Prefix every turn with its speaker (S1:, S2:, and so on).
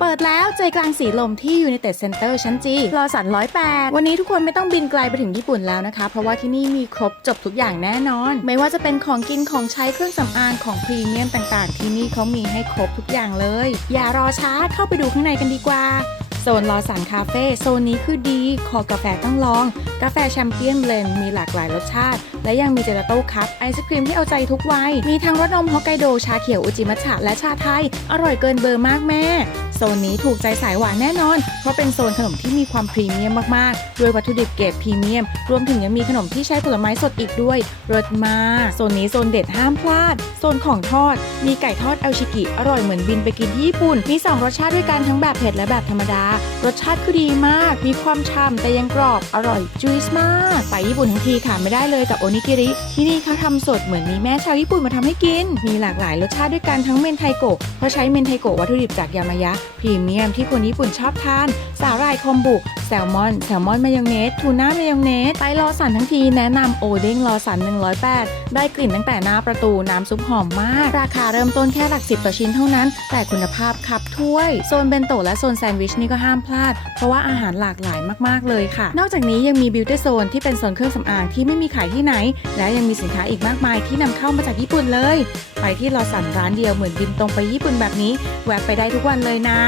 S1: เปิดแล้วใจกลางสีลมที่ยู i นเต็ดเซ็นเตอร์ชั้นจีรอสันร้อยแปดวันนี้ทุกคนไม่ต้องบินไกลไปถึงญี่ปุ่นแล้วนะคะ เพราะว่าที่นี่มีครบจบทุกอย่างแน่นอน ไม่ว่าจะเป็นของกินของใช้เครื่องสำอางของพรีเมียมต่างๆ ที่นี่เขามีให้ครบทุกอย่างเลย อย่ารอช้าเข้าไปดูข้างในกันดีกว่าโซนลอสันคาเฟ่โซนนี้คือดี คอกาแฟต้องลอง กาแฟแชมเปี้ยนเบลนมีหลากหลายรสชาติ และยังมีเจลาโต้คัพไอศครีมที่เอาใจทุกวัย มีทั้งรสนมฮอกไกโดชาเขียวอุจิมัชะและชาไทย อร่อยเกินเบอร์มากแม่ โซนนี้ถูกใจสายหวานแน่นอน เพราะเป็นโซนขนมที่มีความพรีเมียมมากๆ ด้วยวัตถุดิบเกรดพรีเมียม รวมถึงยังมีขนมที่ใช้ผลไม้สดอีกด้วยรสมากโซนนี้โซนเด็ดห้ามพลาด โซนของทอด มีไก่ทอดเอลชิกิ อร่อยเหมือนบินไปกินที่ญี่ปุ่น มี 2 รสชาติด้วยกันทั้งแบบเผ็ดและแบบธรรมดา รสชาติคือดีมาก มีความฉ่ำแต่ยังกรอบ อร่อยจุยส์มาก ไปญี่ปุ่นทั้งทีขาดไม่ได้เลยกับโอนิกิริ ที่นี่เขาทำสดเหมือนมีแม่ชาวญี่ปุ่นมาทำให้กิน มีหลากหลายรสชาติด้วยกันทั้งเมนไทโกะเพราะใช้เมนไทโกะวัตถุดิบจากยามายะ พรีเมียมที่คนญี่ปุ่นชอบทาน สาหร่ายคอมบุ แซลมอน แซลมอนมายองเนส ทูน่ามายองเนส ไปรอสันทั้งทีแนะนำโอเด้งรอสัน 108 ได้กลิ่นตั้งแต่หน้าประตูน้ำซุปหอมมาก ราคาเริ่มต้นแค่หลักสิบต่อชิ้นเท่านั้น แต่คุณภาพคับถ้วย โซนเบนโตะและโซนแซนด์วิชนี่ก็ห้ามพลาด เพราะว่าอาหารหลากหลายมากๆเลยค่ะ นอกจากนี้ยังมีบิวตี้โซนที่เป็นโซนเครื่องสำอางที่ไม่มีขายที่ไหน และยังมีสินค้าอีกมากมายที่นำเข้ามาจากญี่ปุ่นเลย ที่รอสั่งร้านเดียวเหมือนบินตรงไปญี่ปุ่นแบบนี้ แวะไปได้ทุกวันเลยนะ